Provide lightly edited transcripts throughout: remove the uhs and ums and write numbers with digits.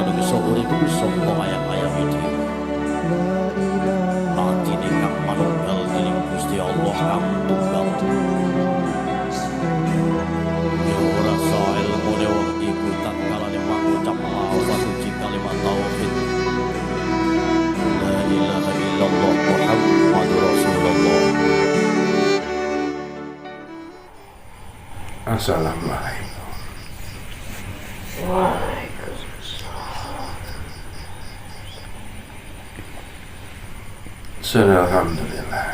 manungsa urip saka ayam-ayam iki. Tatine kang manunggal dening Gusti Allah kang tunggal. Ya ora sae ilmune wong iku tatkalane mangucap lafaz suci kalimat tauhid. La ilaha illallah Muhammadur Rasulullah. Assalamualaikum. Waalaikumsalam. Alhamdulillah.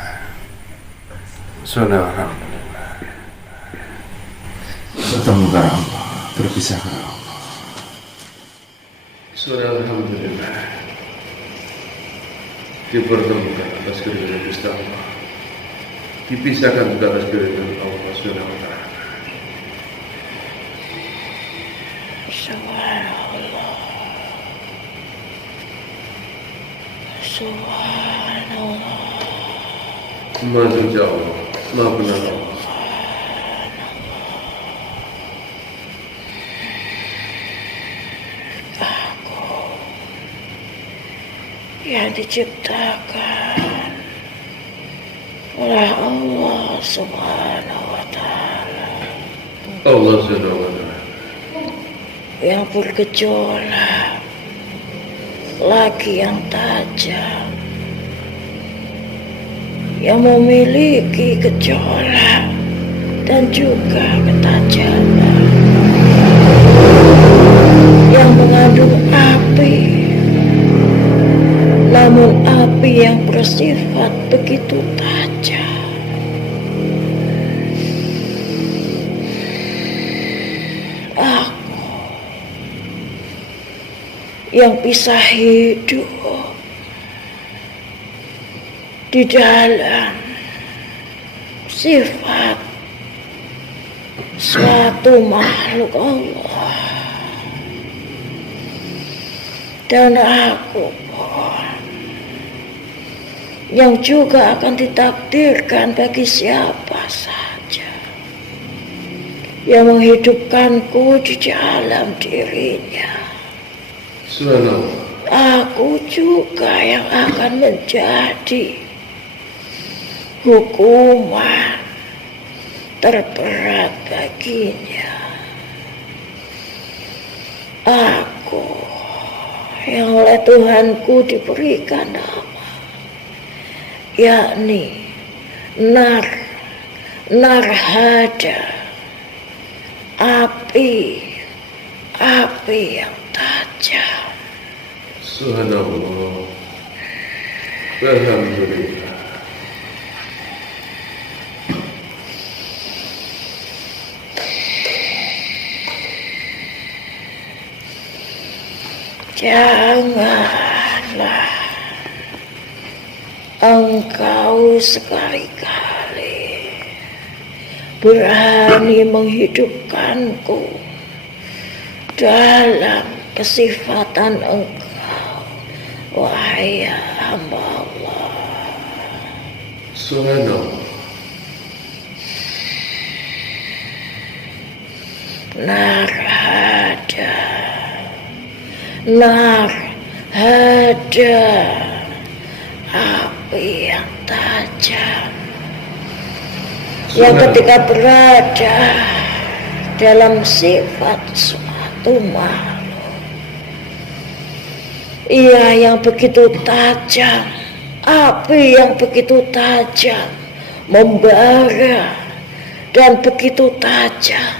Alhamdulillah. Bertemu kepada Allah, berpisah kepada Allah. Alhamdulillah. Dipertemukan atas keridhaan Gusti Allah. Dipisahkan juga atas keridhaan Allah Subhanahu wa taala. Subhanallah. Subhanallah. Maha suci Allah, Maha benar Allah. Yang diciptakan oleh Allah Subhanahu wa taala, Allah Subhanahu wa taala. yang bergejolak, lagi yang tajam, yang memiliki gejolak dan juga ketajaman, yang mengandung api, namun api yang bersifat begitu tajam. Yang bisa hidup di dalam sifat suatu makhluk Allah, dan aku yang juga akan ditakdirkan bagi siapa saja yang menghidupkanku di dalam dirinya. Aku juga yang akan menjadi hukuman terberat baginya. Aku yang oleh Tuhanku diberikan nama, yakni Narhada, api yang tajam. Subhanallah. Alhamdulillah. Janganlah engkau sekali-kali berani menghidupkanku dalam kesifatan engkau, wahai hamba Allah. Subhanallah. Narhada, api yang tajam, yang ketika berada dalam sifat suatu makhluk, ia yang begitu tajam, api yang begitu tajam, membara dan begitu tajam,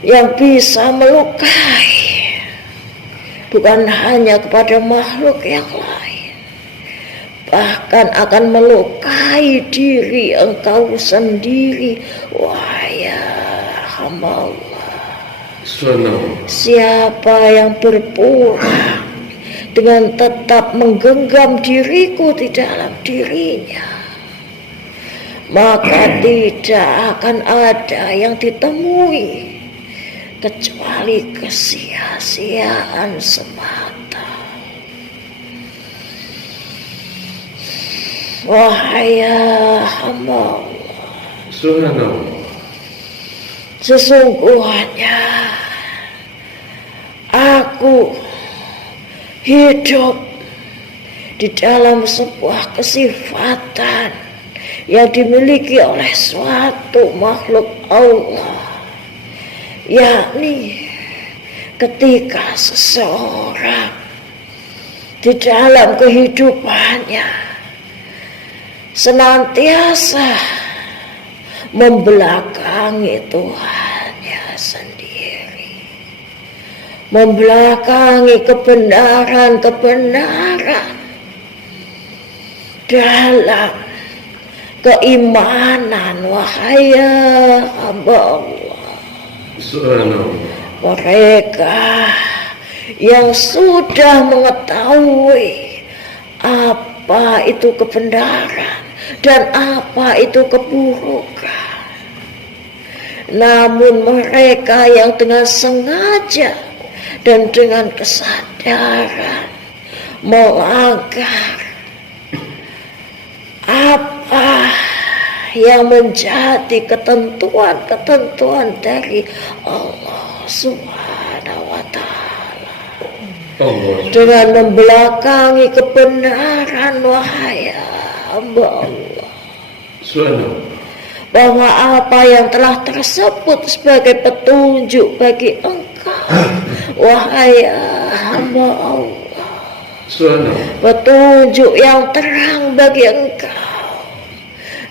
yang bisa melukai bukan hanya kepada makhluk yang lain, bahkan akan melukai diri engkau sendiri, wahai hamba Allah. Siapa yang berperang dengan tetap menggenggam diriku di dalam dirinya, maka tidak akan ada yang ditemui kecuali kesia-siaan semata. Wahai hamba Allah, sesungguhnya aku aku hidup di dalam sebuah kesifatan yang dimiliki oleh suatu makhluk Allah, yakni ketika seseorang di dalam kehidupannya senantiasa membelakangi Tuhannya sendiri, membelakangi kebenaran-kebenaran dalam keimanan, wahai hamba Allah. Mereka yang sudah mengetahui apa itu kebenaran dan apa itu keburukan, namun mereka yang dengan sengaja dan dengan kesadaran melanggar apa yang menjadi ketentuan-ketentuan dari Allah Subhanahu wa Ta'ala, dengan membelakangi kebenaran, wahai hamba Allah, bahwa apa yang telah tersebut sebagai petunjuk bagi engkau, wahai hamba Allah, petunjuk yang terang bagi engkau,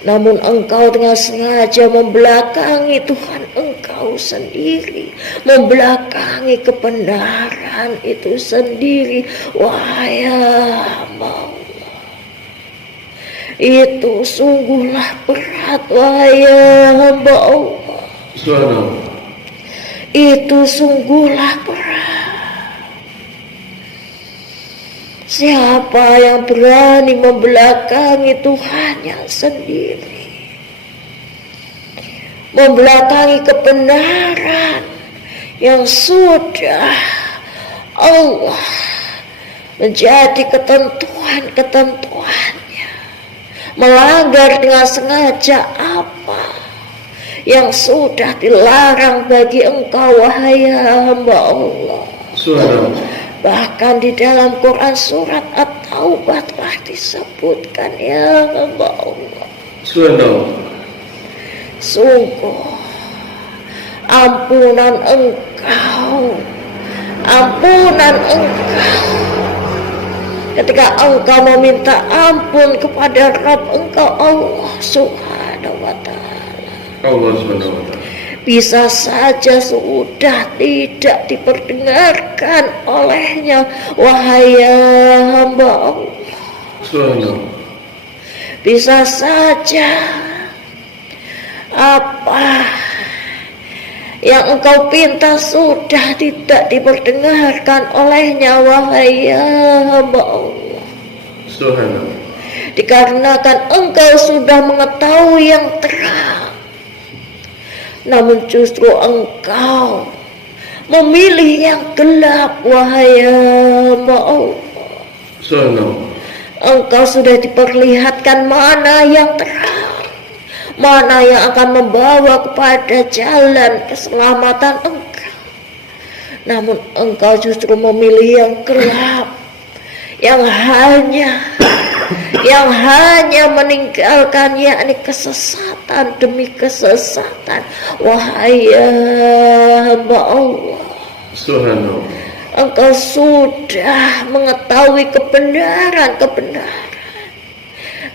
namun engkau dengan sengaja membelakangi Tuhan engkau sendiri, membelakangi kebenaran itu sendiri, wahai hamba Allah. Itu sungguhlah berat, wahai hamba Allah. Itu sungguhlah berat. Siapa yang berani membelakangi Tuhannya sendiri, membelakangi kebenaran yang sudah Allah menjadi ketentuan-ketentuannya, melanggar dengan sengaja apa yang sudah dilarang bagi engkau, wahai hamba Allah. Bahkan di dalam Quran surat At-Taubah telah disebutkan, ya hamba Allah, sungguh ampunan engkau ketika engkau meminta ampun kepada Rabb engkau, Allah Subhanahu wa Ta'ala, bisa saja sudah tidak diperdengarkan olehnya, wahai hamba Allah. Bisa saja apa yang engkau pinta sudah tidak diperdengarkan olehnya, wahai hamba Allah. Dikarenakan engkau sudah mengetahui yang terang, namun justru engkau memilih yang gelap, wahai hamba Allah. Engkau sudah diperlihatkan mana yang terang, mana yang akan membawa kepada jalan keselamatan engkau, namun engkau justru memilih yang gelap, yang hanya meninggalkan, yakni kesesatan demi kesesatan, wahai hamba Allah. Engkau sudah mengetahui kebenaran,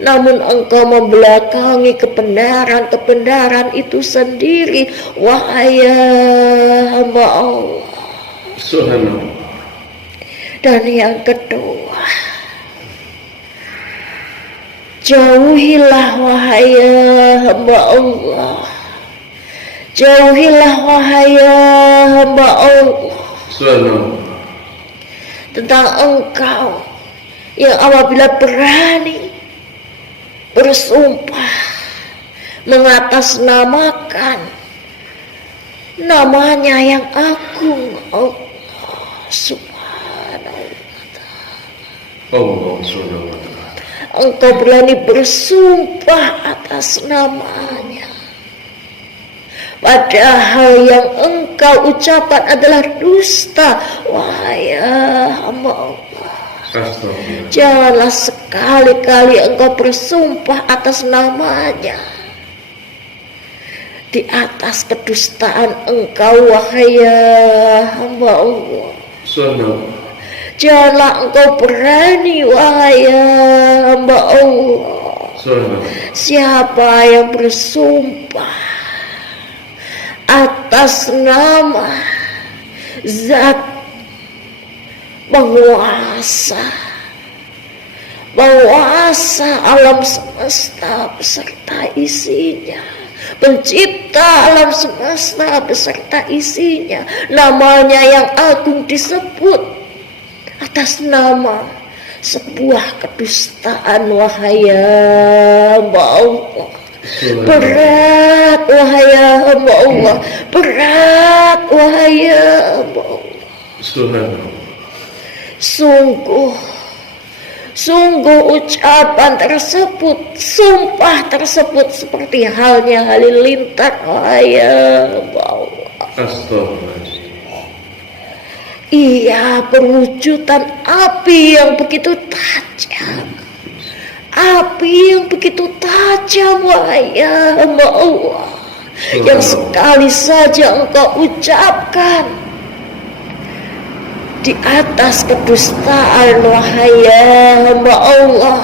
namun engkau membelakangi kebenaran itu sendiri, wahai hamba Allah. Dan yang kedua, jauhilah, wahai hamba Allah, jauhilah, wahai hamba Allah, tentang engkau yang apabila berani bersumpah mengatasnamakan namanya yang agung, Allah Subhanahu wa Ta'ala. Engkau berani bersumpah atas namanya, padahal yang engkau ucapkan adalah dusta. Wahai hamba Allah, Astagfirullah. janganlah sekali-kali engkau bersumpah atas namanya di atas kedustaan engkau, wahai hamba Allah. Subhanallah. Janganlah engkau berani, wahai hamba Allah. Subhanallah. Siapa yang bersumpah atas nama zat penguasa alam semesta beserta isinya, pencipta alam semesta beserta isinya, namanya yang agung disebut atas nama sebuah kedustaan, wahai hamba Allah. Berat, wahai hamba Allah, berat, wahai hamba Allah. Subhanallah. Sungguh ucapan tersebut, sumpah tersebut seperti halnya halilintar, wahai hamba Allah. Astagfirullah. Ia berwujudan api yang begitu tajam. Api yang begitu tajam, wahai hamba Allah, yang sekali saja engkau ucapkan di atas kedustaan, wahai hamba Allah,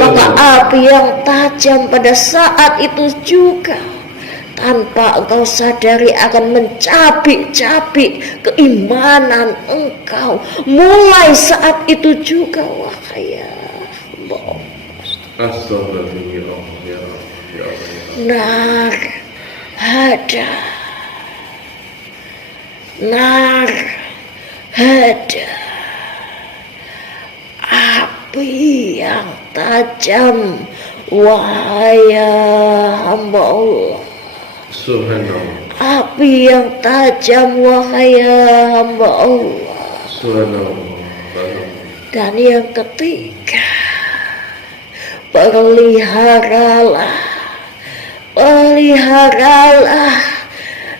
maka api yang tajam pada saat itu juga tanpa engkau sadari akan mencabik-cabik keimanan engkau. Mulai saat itu juga, wahai hamba Allah. Astagfirullah. Ya Allah. Ya Allah. Nar hada api yang tajam, wahai hamba Allah. Subhanallah. Api yang tajam, wahai hamba Allah. Subhanallah. Dan yang ketiga, peliharalah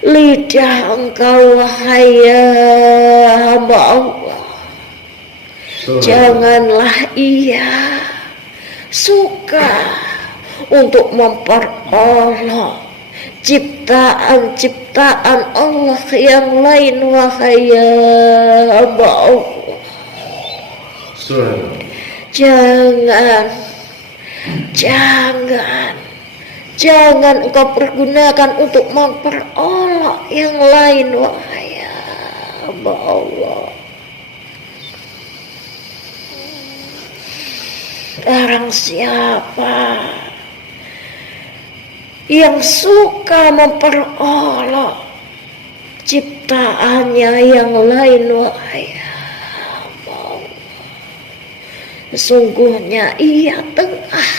lidah engkau, wahai hamba Allah. Janganlah ia suka untuk memperolok ciptaan-ciptaan Allah yang lain, wahai hamba Allah. Jangan engkau pergunakan untuk memperolok yang lain, wahai hamba Allah. Barang siapa yang suka memperolok ciptaannya yang lain, wahai hamba Allah, sesungguhnya ia tengah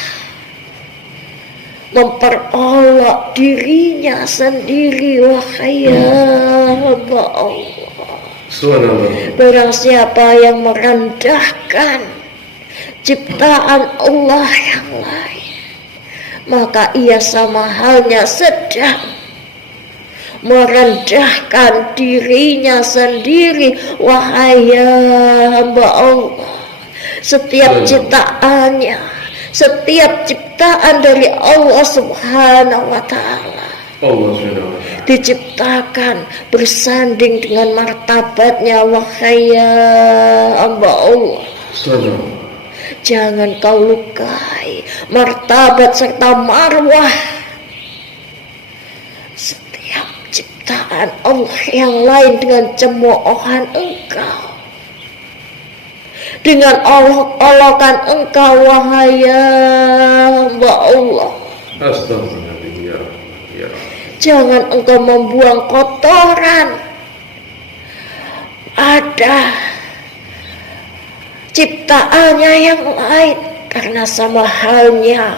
memperolok dirinya sendiri, wahai hamba Allah. Barang siapa yang merendahkan ciptaan Allah yang lain, maka ia sama halnya sedang merendahkan dirinya sendiri, wahai hamba Allah. Setiap ciptaannya, setiap ciptaan dari Allah Subhanahu wa Ta'ala diciptakan bersanding dengan martabatnya, wahai hamba Allah. Jangan kau lukai martabat serta marwah setiap ciptaan Allah yang lain dengan cemoohan engkau, dengan olok-olokan engkau, wahai hamba Allah. Astagfirullah. Ya. Jangan engkau membuang kotoran pada ciptaannya yang lain, karena sama halnya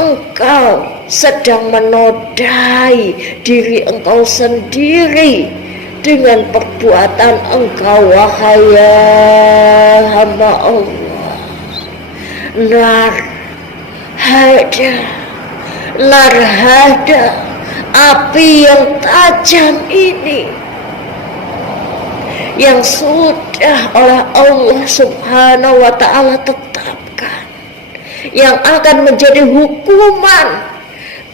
engkau sedang menodai diri engkau sendiri dengan perbuatan engkau, wahai hamba Allah. Nar hada api yang tajam ini yang sudah oleh Allah Subhanahu wa Ta'ala tetapkan, yang akan menjadi hukuman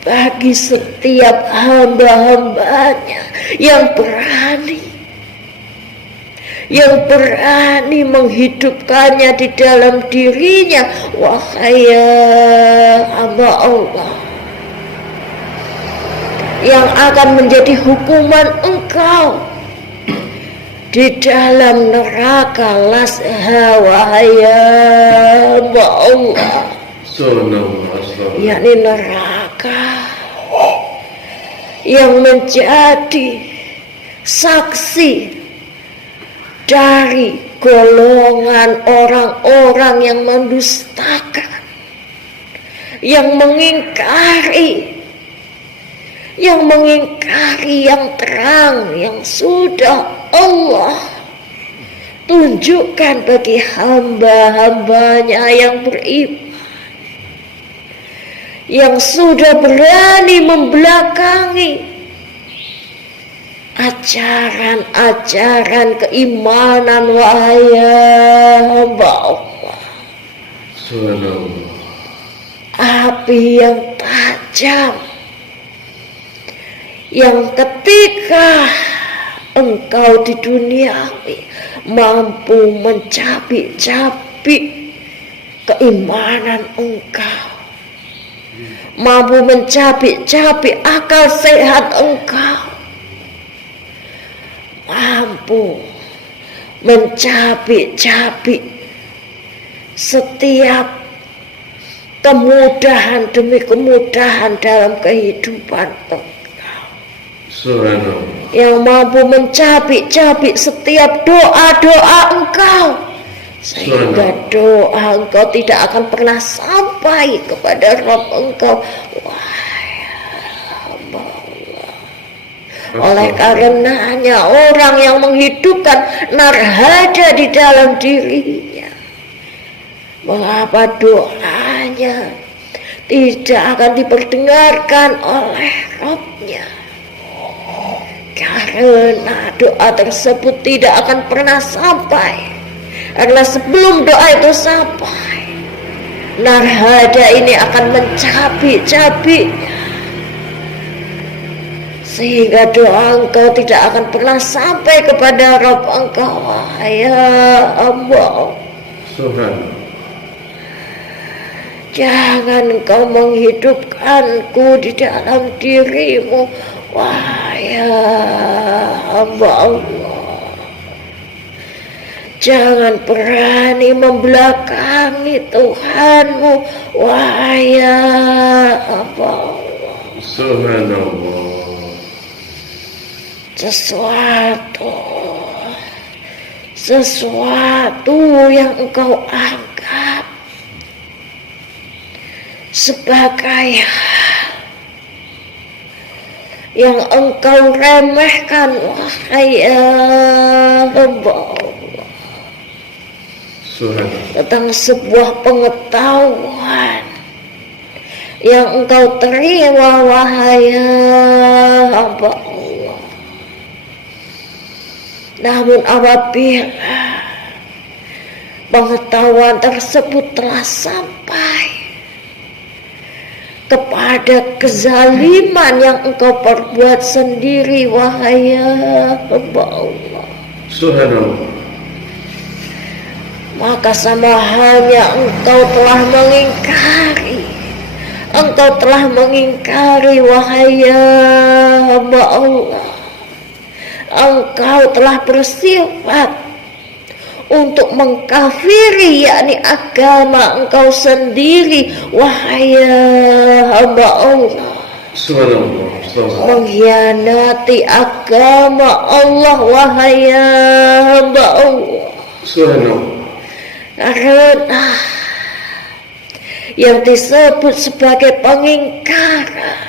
bagi setiap hamba-hambanya yang berani menghidupkannya di dalam dirinya. Wahai hamba Allah, yang akan menjadi hukuman engkau di dalam neraka lazha, wahai hamba Allah, yakni neraka yang menjadi saksi dari golongan orang-orang yang mendustakan, yang mengingkari yang terang yang sudah Allah tunjukkan bagi hamba-hambanya yang beriman, yang sudah berani membelakangi ajaran-ajaran keimanan. Wahai hamba Allah, api yang tajam yang ketika engkau di dunia mampu mencabik-cabik keimanan engkau, mampu mencabik-cabik akal sehat engkau, mampu mencabik-cabik setiap kemudahan demi kemudahan dalam kehidupan engkau, yang mampu mencabik-cabik setiap doa-doa engkau, sehingga doa engkau tidak akan pernah sampai kepada Rabb engkau. Wahai hamba Allah, oleh karenanya orang yang menghidupkan narhada di dalam dirinya, mengapa doanya tidak akan diperdengarkan oleh Rabbnya? Karena doa tersebut tidak akan pernah sampai. Karena sebelum doa itu sampai, narhada ini akan mencabik-cabiknya, sehingga doa engkau tidak akan pernah sampai kepada Rabb engkau. Wahai hamba, jangan engkau menghidupkanku di dalam dirimu. Wahai hamba Allah, jangan berani membelakangi Tuhanmu. Wahai hamba Allah, Subhanallah, sesuatu yang engkau anggap sebagai yang engkau remehkan, wahai hamba Allah, tentang sebuah pengetahuan yang engkau terima, wahai hamba Allah. Namun apabila pengetahuan tersebut telah sampai kepada kezaliman yang engkau perbuat sendiri, wahai hamba Allah, Subhanallah, maka sama halnya engkau telah mengingkari, wahai hamba Allah, engkau telah bersifat untuk mengkafiri, yakni agama engkau sendiri, wahai hamba Allah, mengkhianati agama Allah, wahai hamba Allah. Karena yang disebut sebagai pengingkaran,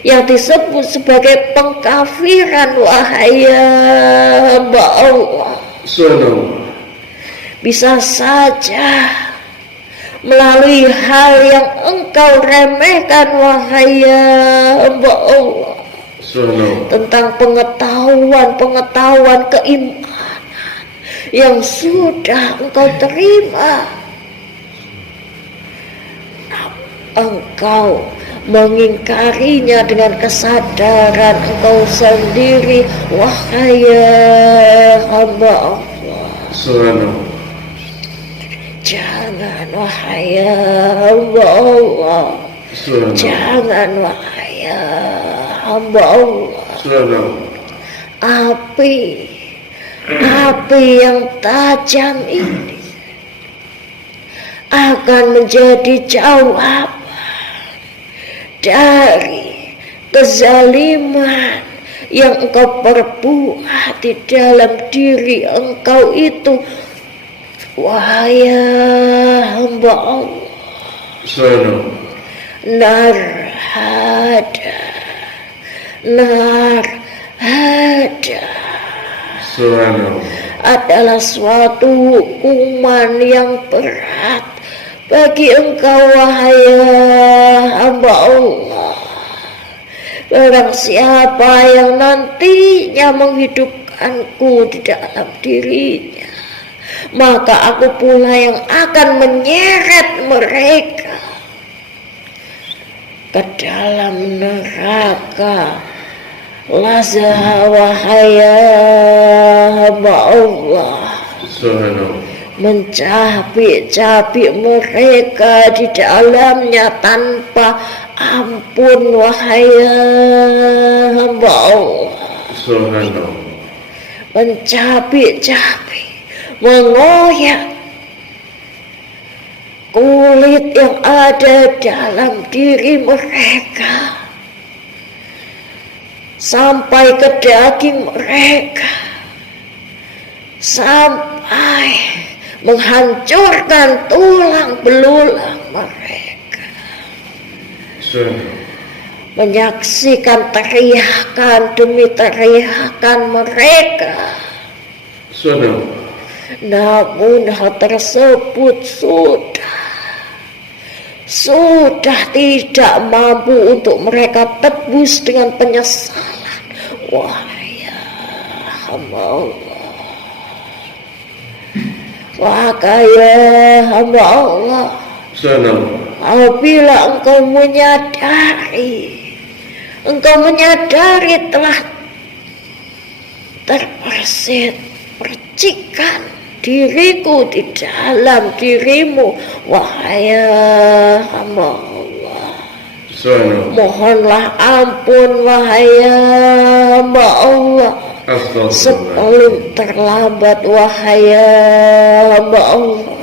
yang disebut sebagai pengkafiran, wahai hamba Allah, bisa saja melalui hal yang engkau remehkan, wahai hamba Allah, tentang pengetahuan keimanan yang sudah engkau terima. Engkau mengingkarinya dengan kesadaran engkau sendiri, wahai hamba Allah. Jangan, wahai hamba Allah. Jangan, wahai hamba Allah. Api yang tajam ini akan menjadi jawaban dari kezaliman yang engkau perbuat di dalam diri engkau itu, wahai hamba Allah. Narhada adalah suatu hukuman yang berat bagi engkau, wahai hamba Allah. Barang siapa yang nantinya menghidupkanku di dalam dirinya, maka aku pula yang akan menyeret mereka ke dalam neraka lazah, wahai hamba Allah. Mencapik-capik mereka di dalamnya tanpa ampun, wahai hamba Allah. Mencapik-capik, mengoyak kulit yang ada dalam diri mereka sampai ke daging mereka, sampai menghancurkan tulang belulang mereka. Menyaksikan teriakan demi teriakan mereka. Namun hal tersebut sudah tidak mampu untuk mereka tebus dengan penyesalan, wahai hamba Allah. Wahai hamba Allah, apabila engkau menyadari telah terbersit percikan diriku di dalam dirimu, wahai hamba Allah. Mohonlah ampun, wahai hamba Allah, sebelum terlambat, wahai hamba Allah.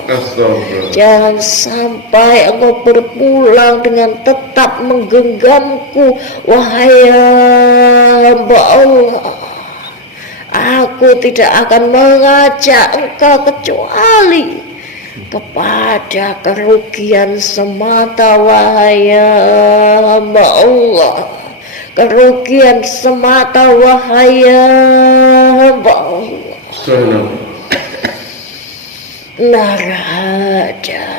Jangan sampai engkau berpulang dengan tetap menggenggamku, wahai hamba Allah. Aku tidak akan mengajak engkau kecuali kepada kerugian semata, wahai hamba Allah. Kerugian semata, wahai hamba Allah. Narhada,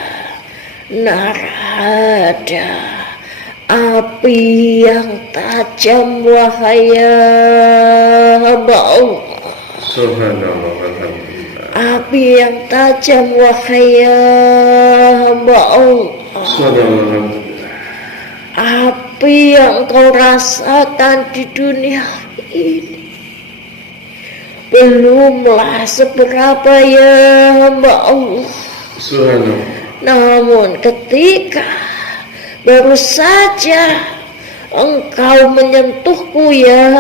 api yang tajam, wahai hamba Allah. Api yang tajam, wahai hamba Allah. Api yang kau rasakan di dunia ini belumlah seberapa, ya hamba Allah. Namun ketika baru saja engkau menyentuhku, ya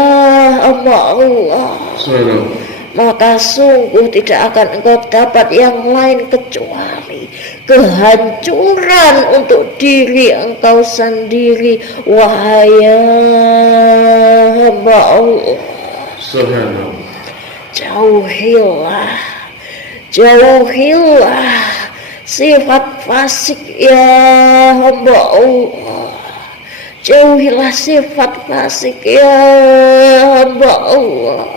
hamba Allah, maka sungguh tidak akan engkau dapat yang lain kecuali kehancuran untuk diri engkau sendiri, wahai hamba Allah. Jauhilah sifat fasik, ya hamba Allah. Jauhilah sifat fasik, ya hamba Allah.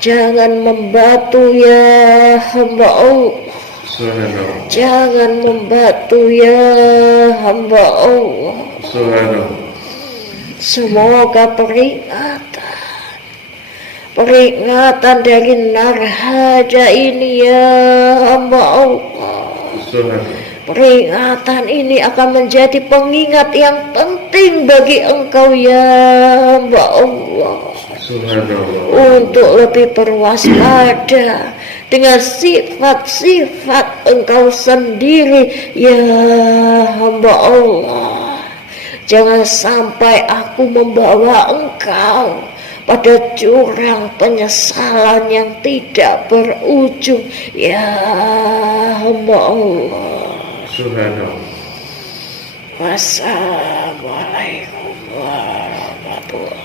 Jangan membatu, ya hamba Allah. Subhanallah. Jangan membatu ya hamba Allah. Subhanallah. Semoga peringatan dari narhaja ini ya hamba Allah. Subhanallah. Peringatan ini akan menjadi pengingat yang penting bagi engkau ya hamba Allah. Subhanallah. Untuk lebih berwaspada dengan sifat-sifat engkau sendiri ya hamba Allah. Jangan sampai aku membawa engkau pada jurang penyesalan yang tidak berujung ya hamba Allah. Subhanallah. Wassalamualaikum warahmatullahi